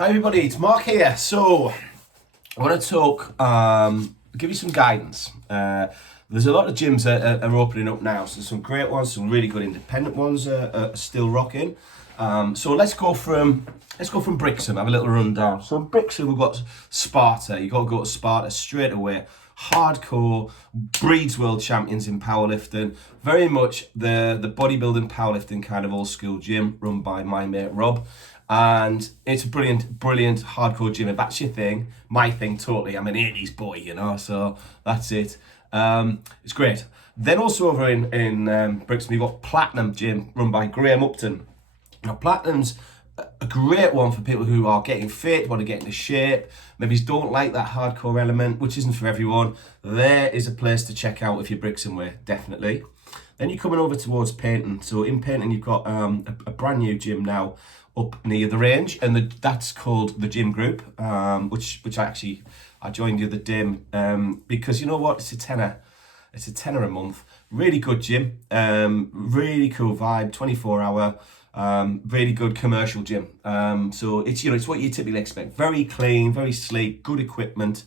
Hi everybody, it's Mark here. So I want to talk, give you some guidance. There's a lot of gyms that are opening up now. So some great ones, some really good independent ones are still rocking. So let's go from Brixham. Have a little rundown. So in Brixham we've got Sparta. You got to go to Sparta straight away. Hardcore, breeds world champions in powerlifting. Very much the bodybuilding powerlifting kind of old school gym run by my mate Rob. And it's a brilliant hardcore gym. If that's your thing, my thing totally. I'm an 80s boy, you know, so that's it. It's great. Then also over in Brixton, we've got Platinum Gym run by Graham Upton. Now, Platinum's a great one for people who are getting fit, want to get into shape, maybe don't like that hardcore element, which isn't for everyone. There is a place to check out if you're Brixton way, definitely. Then you're coming over towards Painting. So in Painting, you've got a brand new gym now up near the range, and that's called the Gym Group, which I joined the other day because you know what, it's a tenner a month. Really good gym, really cool vibe, 24-hour. Really good commercial gym. So it's what you typically expect. Very clean, very sleek, good equipment.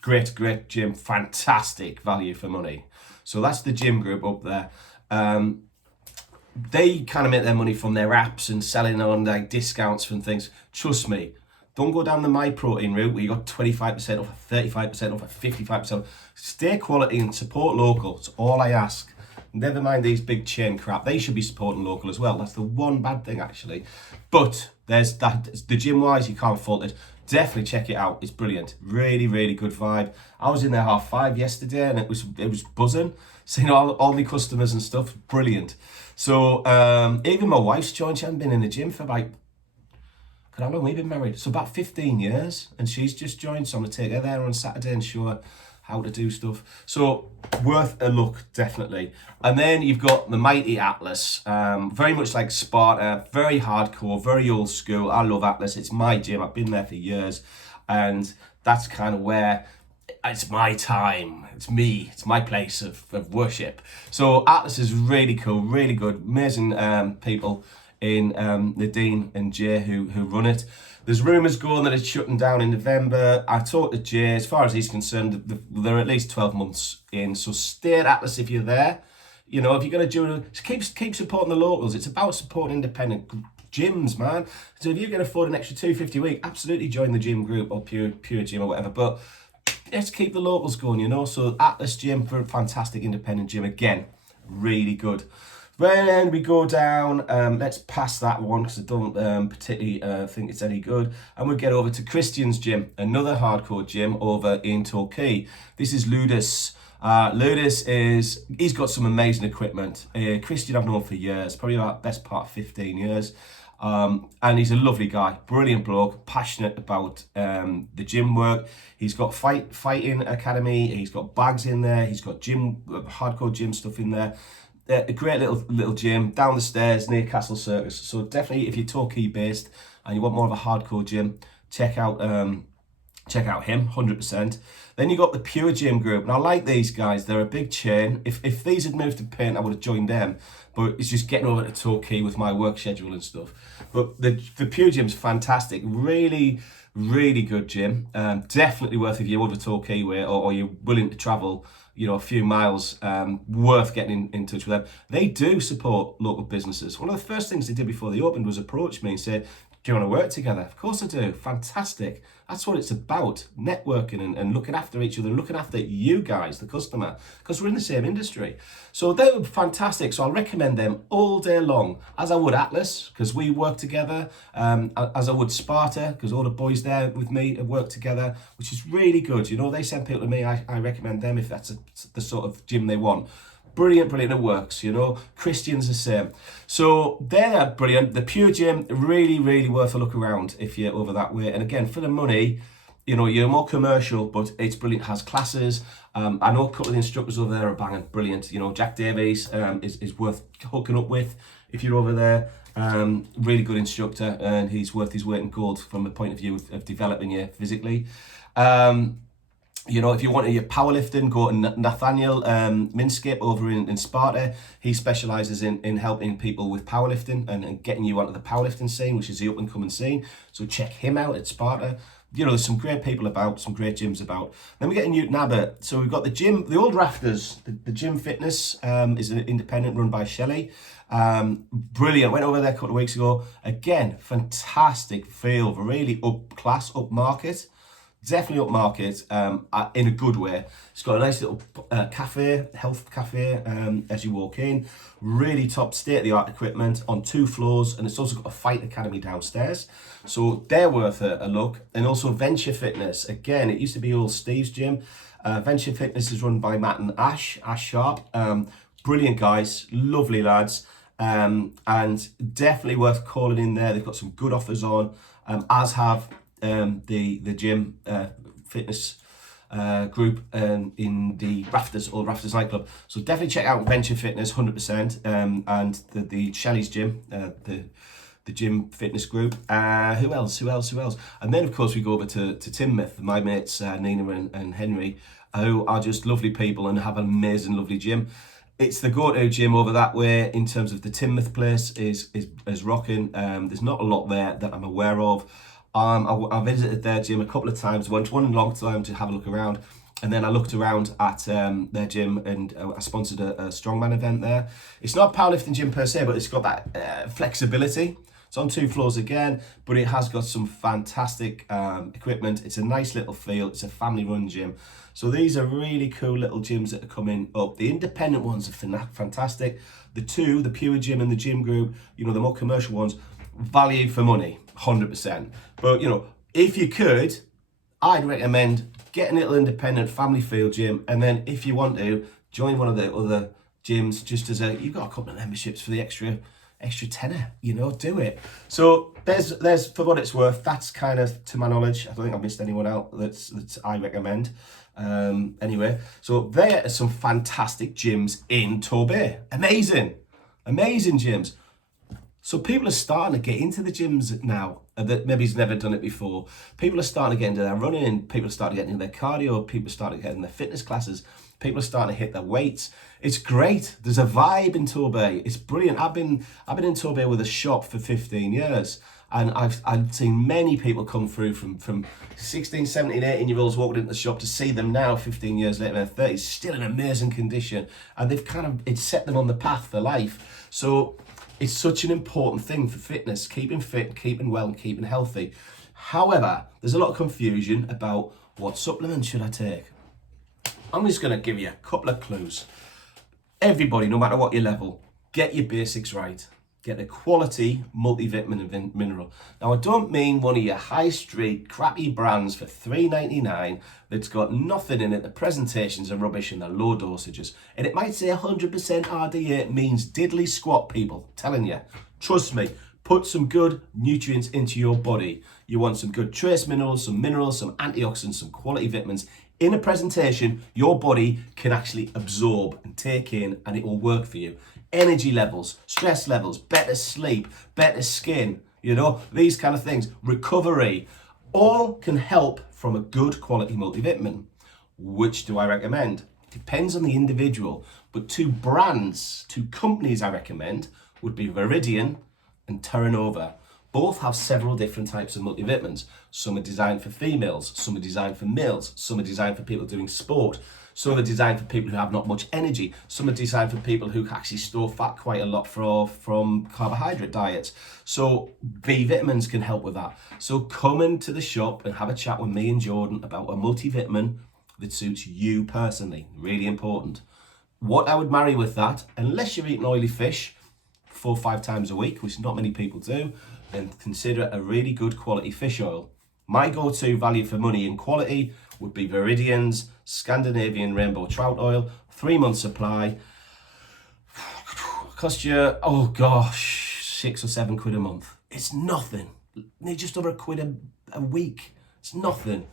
Great gym, fantastic value for money. So that's the Gym Group up there. They kind of make their money from their apps and selling on like discounts from things. Trust me, don't go down the MyProtein route where you got 25% off, 35% off, 55% off. Stay quality and support local. It's all I ask. Never mind these big chain crap. They should be supporting local as well. That's the one bad thing actually. But there's that. The gym wise, you can't fault it. Definitely check it out. It's brilliant. Really good vibe. I was in there 5:30 yesterday, and it was buzzing. Seeing all the customers and stuff. Brilliant. So even my wife's joined. She hasn't been in the gym for about, how long we've been married? So about 15 years, and she's just joined. So I'm gonna take her there on Saturday and show her how to do stuff. So worth a look, definitely. And then you've got the mighty Atlas, very much like Sparta, very hardcore, very old school. I love Atlas. It's my gym. I've been there for years, and that's kind of where it's my time. It's me. It's my place of worship. So Atlas is really cool, really good, amazing people in Nadine and Jay who run it. There's rumours going that it's shutting down in November. I talked to Jay. As far as he's concerned, they're at least 12 months in. So stay at Atlas if you're there. You know, if you're going to do it, keep supporting the locals. It's about supporting independent gyms, man. So if you can afford an extra $250 a week, absolutely join the Gym Group or Pure Gym or whatever. But let's keep the locals going, you know. So Atlas Gym, for a fantastic independent gym. Again, really good. Then we go down, let's pass that one because I don't particularly think it's any good. And we'll get over to Christian's gym, another hardcore gym over in Torquay. This is Ludus. He's got some amazing equipment. Christian I've known for years, probably about best part of 15 years. And he's a lovely guy, brilliant bloke, passionate about the gym work. He's got fighting academy, he's got bags in there, he's got hardcore gym stuff in there. A great little gym down the stairs near Castle Circus. So definitely, if you're Torquay based and you want more of a hardcore gym, check out him 100%. Then you got the Pure Gym Group. And I like these guys. They're a big chain. If these had moved to Paint, I would have joined them. But it's just getting over to Torquay with my work schedule and stuff. But the Pure Gym's fantastic. Really good gym. Definitely worth, if you're over Torquay way or you're willing to travel, you know, a few miles, worth getting in touch with them. They do support local businesses. One of the first things they did before they opened was approach me and said, do you want to work together? Of course I do. Fantastic. That's what it's about. Networking and looking after each other and looking after you guys, the customer, because we're in the same industry. So they were fantastic. So I'll recommend them all day long, as I would Atlas, because we work together, as I would Sparta, because all the boys there with me have worked together, which is really good. You know, they send people to me. I recommend them if that's the sort of gym they want. Brilliant, it works, you know. Christian's the same. So they're brilliant. The Pure Gym, really worth a look around if you're over that way. And again, for the money, you know, you're more commercial, but it's brilliant, has classes. I know a couple of the instructors over there are banging, brilliant. You know, Jack Davies is worth hooking up with if you're over there. Really good instructor, and he's worth his weight in gold from the point of view of developing you physically. You know, if you want your powerlifting, go to Nathaniel Minskip over in Sparta. He specialises in helping people with powerlifting and getting you onto the powerlifting scene, which is the up and coming scene. So check him out at Sparta. You know, there's some great people about, some great gyms about. Then we get in Newton Abbot. So we've got the gym, the old Rafters, the Gym Fitness is an independent run by Shelley. Brilliant. Went over there a couple of weeks ago. Again, fantastic field, really up class, up market. Definitely upmarket in a good way. It's got a nice little cafe, health cafe as you walk in. Really top state-of-the-art equipment on 2 floors, and it's also got a fight academy downstairs. So they're worth a look. And also Venture Fitness. Again, it used to be old Steve's gym. Venture Fitness is run by Matt and Ash Sharp. Brilliant guys, lovely lads. And definitely worth calling in there. They've got some good offers on, as have the gym fitness group in the Rafters, Old Rafters nightclub. So definitely check out Venture Fitness 100%, and the Shelley's gym, the gym fitness group. Who else? And then of course we go over to Timmyth, my mates Nina and Henry, who are just lovely people and have an amazing, lovely gym. It's the go-to gym over that way in terms of the Timmyth place is rocking. There's not a lot there that I'm aware of. I visited their gym a couple of times, one long time to have a look around, and then I looked around at their gym, and I sponsored a strongman event there. It's not a powerlifting gym per se, but it's got that flexibility. It's on 2 floors again, but it has got some fantastic equipment. It's a nice little field. It's a family-run gym. So these are really cool little gyms that are coming up. The independent ones are fantastic. The Pure Gym and the Gym Group, you know, the more commercial ones, value for money, 100%. But, you know, if you could, I'd recommend getting a little independent family field gym, and then if you want to, join one of the other gyms just as you've got a couple of memberships for the extra tenner, you know, do it. So there's for what it's worth, that's kind of, to my knowledge, I don't think I've missed anyone out that's I recommend. Anyway, so there are some fantastic gyms in Torbay. Amazing gyms. So people are starting to get into the gyms now that maybe he's never done it before. People are starting to get into their running. People are starting to get into their cardio. People are starting to get in their fitness classes. People are starting to hit their weights. It's great. There's a vibe in Torbay. It's brilliant. I've been in Torbay with a shop for 15 years. And I've seen many people come through from 16, 17, 18-year-olds walking into the shop to see them now 15 years later in their 30s, still in amazing condition. And it's set them on the path for life. So it's such an important thing for fitness, keeping fit, keeping well, and keeping healthy. However, there's a lot of confusion about what supplements should I take. I'm just going to give you a couple of clues. Everybody, no matter what your level, get your basics right. Get a quality multivitamin and mineral. Now, I don't mean one of your high street crappy brands for $3.99 that's got nothing in it. The presentations are rubbish and they're low dosages. And it might say 100% RDA. It means diddly squat, people. Telling you. Trust me. Put some good nutrients into your body. You want some good trace minerals, some antioxidants, some quality vitamins. In a presentation, your body can actually absorb and take in, and it will work for you. Energy levels, stress levels, better sleep, better skin, you know, these kind of things. Recovery, all can help from a good quality multivitamin. Which do I recommend? Depends on the individual, but 2 companies I recommend would be Viridian and Terra Nova. Both have several different types of multivitamins. Some are designed for females, some are designed for males, some are designed for people doing sport, some are designed for people who have not much energy, some are designed for people who actually store fat quite a lot from carbohydrate diets. So B vitamins can help with that. So come into the shop and have a chat with me and Jordan about a multivitamin that suits you personally. Really important. What I would marry with that, unless you're eating oily fish 4 or 5 times a week, which not many people do, then consider a really good quality fish oil. My go-to value for money in quality would be Viridian's Scandinavian Rainbow Trout Oil, 3-month supply. Cost you, oh gosh, 6 or 7 quid a month. It's nothing. Just over £1 a week. It's nothing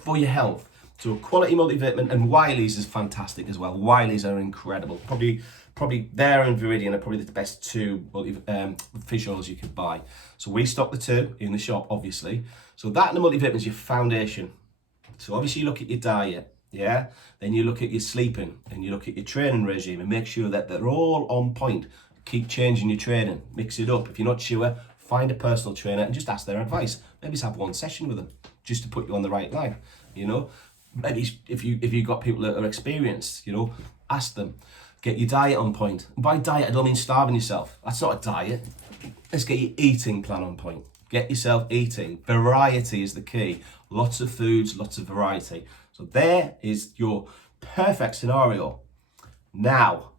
for your health. So a quality multivitamin, and Wiley's is fantastic as well. Wiley's are incredible. Probably there and Viridian are probably the best 2 fish oils you could buy. So we stock the 2 in the shop, obviously. So that and the multivitamin is your foundation. So obviously you look at your diet. yeah? Then you look at your sleeping and you look at your training regime and make sure that they're all on point. Keep changing your training, mix it up. If you're not sure, find a personal trainer and just ask their advice. Maybe just have one session with them just to put you on the right line, you know? Maybe if you've got people that are experienced, you know, ask them. Get your diet on point. And by diet, I don't mean starving yourself. That's not a diet. Let's get your eating plan on point. Get yourself eating. Variety is the key. Lots of foods, lots of variety. So there is your perfect scenario. Now,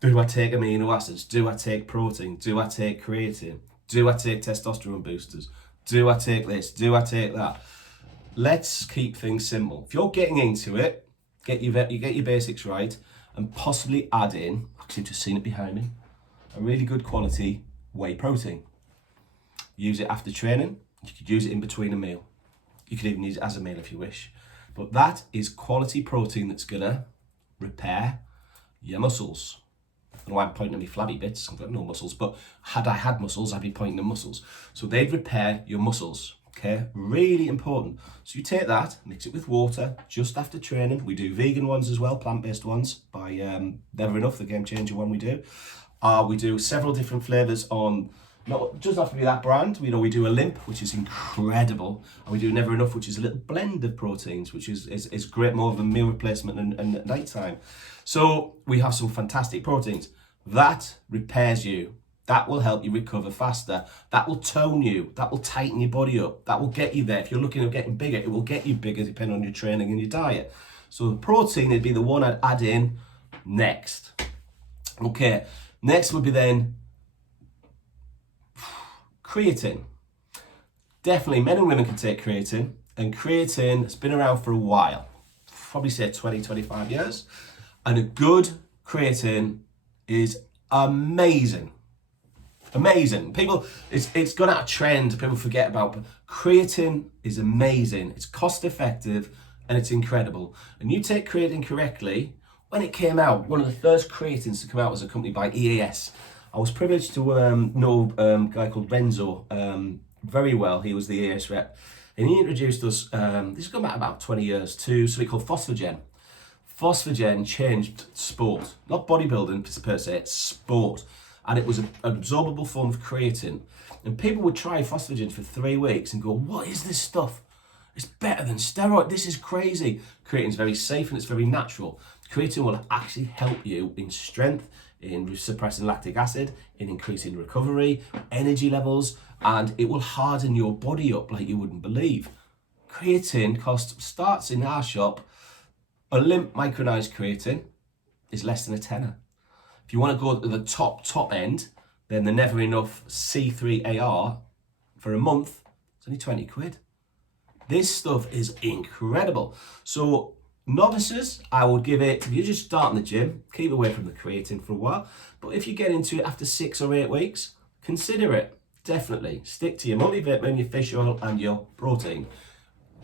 do I take amino acids? Do I take protein? Do I take creatine? Do I take testosterone boosters? Do I take this? Do I take that? Let's keep things simple. If you're getting into it, get your basics right, and possibly add in, actually I've just seen it behind me, a really good quality whey protein. Use it after training. You could use it in between a meal. You could even use it as a meal if you wish. But that is quality protein that's gonna repair your muscles. I don't know why I'm pointing at me flabby bits, I've got no muscles, but had I had muscles, I'd be pointing at muscles. So they'd repair your muscles, okay? Really important. So you take that, mix it with water just after training. We do vegan ones as well, plant-based ones by Never Enough, the game changer one we do. We do several different flavors on, not just have to be that brand. We do a limp, which is incredible, and we do Never Enough, which is a little blend of proteins, which is great, more of a meal replacement and at night time. So we have some fantastic proteins that repairs you. That will help you recover faster. That will tone you. That will tighten your body up. That will get you there. If you're looking at getting bigger, it will get you bigger depending on your training and your diet. So the protein would be the one I'd add in next. Okay, next would be then creatine. Definitely men and women can take creatine, and creatine has been around for a while, probably say 20, 25 years. And a good creatine is amazing. Amazing. People, it's gone out of trend, people forget about, but creatine is amazing. It's cost effective and it's incredible. And you take creatine correctly. When it came out, one of the first creatines to come out was a company by EAS. I was privileged to know a guy called Renzo very well. He was the EAS rep. And he introduced us, this has gone back about 20 years, to something called phosphagen. Phosphagen changed sport, not bodybuilding per se, sport. And it was an absorbable form of creatine. And people would try phosphagen for 3 weeks and go, what is this stuff? It's better than steroid. This is crazy. Creatine's very safe and it's very natural. Creatine will actually help you in strength, in suppressing lactic acid, in increasing recovery, energy levels, and it will harden your body up like you wouldn't believe. Creatine starts in our shop. A limp micronized creatine is less than a tenner. If you want to go to the top end, then the Never Enough C3AR for a month, it's only 20 quid. This stuff is incredible. So novices, I would give it, if you're just starting the gym, keep away from the creatine for a while. But if you get into it after 6 or 8 weeks, consider it. Definitely. Stick to your multivitamin, your fish oil and your protein.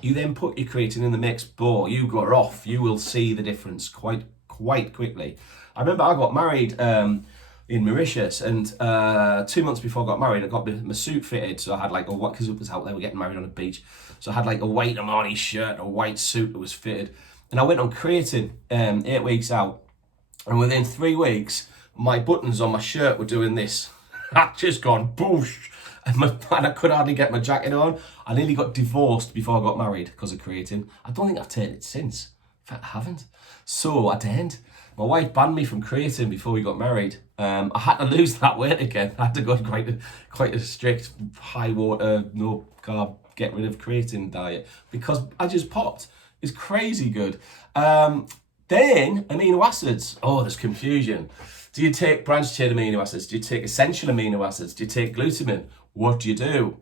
You then put your creatine in the mix, boy, you go off. You will see the difference quite quickly. I remember I got married in Mauritius, and 2 months before I got married, I got my suit fitted. So I had like a white, because it was out there, we're getting married on a beach. So I had like a white Armani shirt, a white suit that was fitted. And I went on creatine 8 weeks out. And within 3 weeks, my buttons on my shirt were doing this. I'd just gone boosh. And I could hardly get my jacket on. I nearly got divorced before I got married because of creatine. I don't think I've taken it since. In fact, I haven't. So I didn't. My wife banned me from creatine before we got married. I had to lose that weight again. I had to go on quite a strict, high water, no carb, get rid of creatine diet because I just popped. It's crazy good. Then amino acids. Oh, there's confusion. Do you take branched chain amino acids? Do you take essential amino acids? Do you take glutamine? What do you do?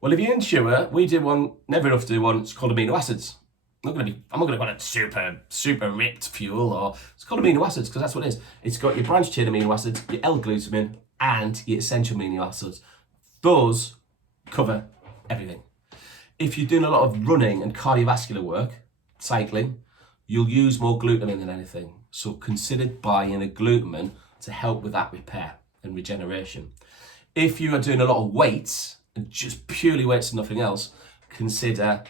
Well, if you're unsure, we do one, Never Enough do one, it's called amino acids. I'm not gonna call it super ripped fuel, or it's called amino acids because that's what it is. It's got your branched chain amino acids, your L-glutamine, and your essential amino acids. Those cover everything. If you're doing a lot of running and cardiovascular work, cycling, you'll use more glutamine than anything. So consider buying a glutamine to help with that repair and regeneration. If you are doing a lot of weights, and just purely weights and nothing else, consider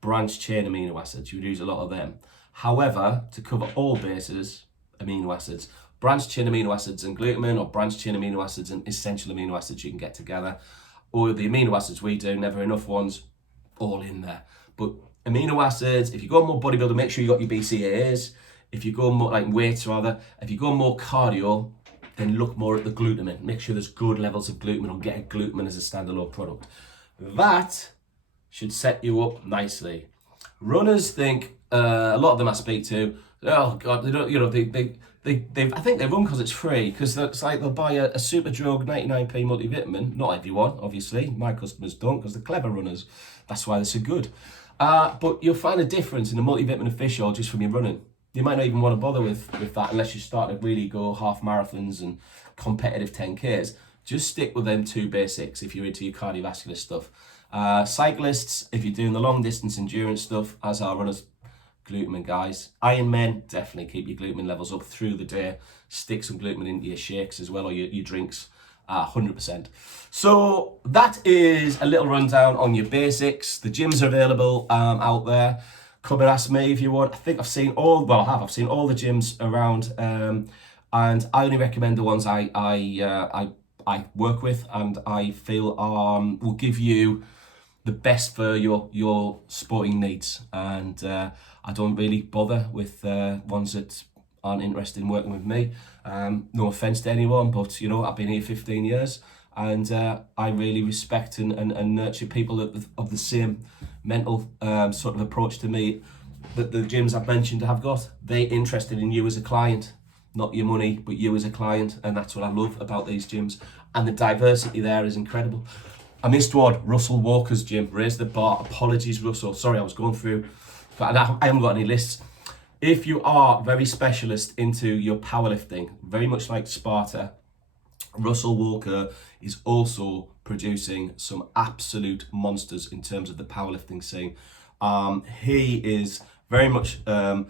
branched chain amino acids. You would use a lot of them. However, to cover all bases, amino acids, branched chain amino acids and glutamine, or branched chain amino acids and essential amino acids you can get together. Or the amino acids we do, never enough ones, all in there. But amino acids, if you go more bodybuilder, make sure you got your BCAAs. If you go more, like weights rather, if you go more cardio, then look more at the glutamine. Make sure there's good levels of glutamine, or get a glutamine as a standalone product. That should set you up nicely. Runners think, a lot of them I speak to, oh God, they don't, you know, I think they run because it's free, because it's like they'll buy a super drug 99p multivitamin. Not everyone, obviously. My customers don't, because they're clever runners. That's why they're so good. But you'll find a difference in a multivitamin and fish oil just from your running. You might not even want to bother with that unless you start to really go half marathons and competitive 10Ks. Just stick with them 2 basics if you're into your cardiovascular stuff. Cyclists, if you're doing the long distance endurance stuff, as are runners, glutamine guys. Iron men, definitely keep your glutamine levels up through the day. Stick some glutamine into your shakes as well, or your drinks, 100%. So that is a little rundown on your basics. The gyms are available out there. Come and ask me if you want. I think I've seen all, well, I've seen all the gyms around, and I only recommend the ones I work with and I feel will give you the best for your sporting needs. And I don't really bother with ones that aren't interested in working with me. No offense to anyone, but you know, I've been here 15 years, and I really respect and nurture people of the same mental sort of approach to me that the gyms I've mentioned have got. They're interested in you as a client, not your money, but you as a client. And that's what I love about these gyms. And the diversity there is incredible. I missed one, Russell Walker's gym, Raise the Bar. Apologies, Russell. Sorry, I was going through, but I haven't got any lists. If you are very specialist into your powerlifting, very much like Sparta, Russell Walker is also producing some absolute monsters in terms of the powerlifting scene. He is very much a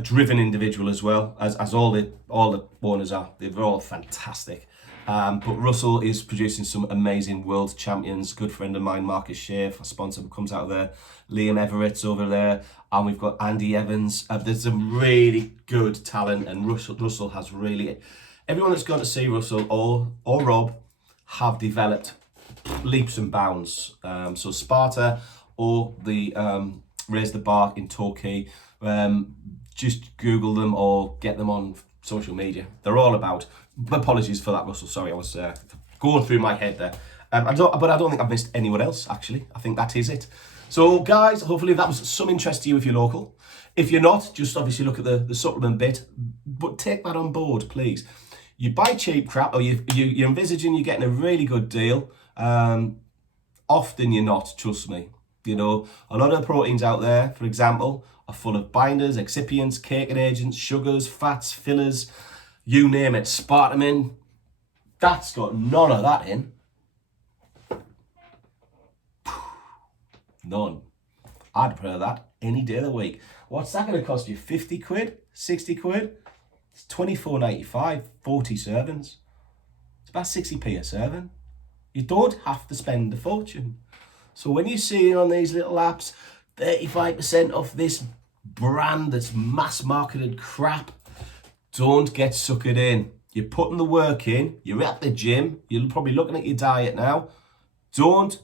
driven individual as well, as all the owners are. They're all fantastic. But Russell is producing some amazing world champions. Good friend of mine, Marcus Schaaf, a sponsor, comes out of there. Liam Everett's over there. And we've got Andy Evans. There's some really good talent, and Russell has really... Everyone that's gone to see Russell or Rob have developed leaps and bounds. So Sparta or the Raise the Bar in Torquay, just Google them or get them on social media. They're all about... Apologies for that, Russell. Sorry, I was going through my head there. But I don't think I've missed anyone else, actually. I think that is it. So, guys, hopefully that was some interest to you if you're local. If you're not, just obviously look at the supplement bit. But take that on board, please. You buy cheap crap, or you're envisaging you're getting a really good deal. Often you're not, trust me. You know, a lot of the proteins out there, for example, are full of binders, excipients, caking agents, sugars, fats, fillers, you name it. Spartamin, that's got none of that in. None. I'd prefer that any day of the week. What's that going to cost you? 50 quid? 60 quid? It's $24.95, 40 servings. It's about 60p a serving. You don't have to spend a fortune. So when you see on these little apps, 35% off this brand that's mass marketed crap, don't get suckered in. You're putting the work in. You're at the gym. You're probably looking at your diet now. Don't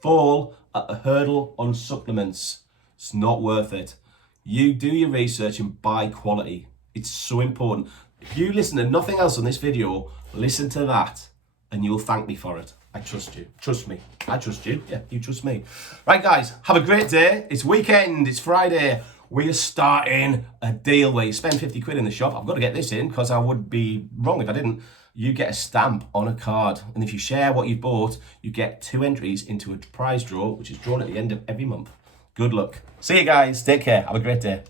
fall at the hurdle on supplements. It's not worth it. You do your research and buy quality. It's so important. If you listen to nothing else on this video, listen to that and you'll thank me for it. I trust you. Trust me. I trust you. Yeah, you trust me. Right, guys, have a great day. It's weekend. It's Friday. We are starting a deal where you spend 50 quid in the shop. I've got to get this in because I would be wrong if I didn't. You get a stamp on a card. And if you share what you bought, you get 2 entries into a prize draw, which is drawn at the end of every month. Good luck. See you guys. Take care. Have a great day.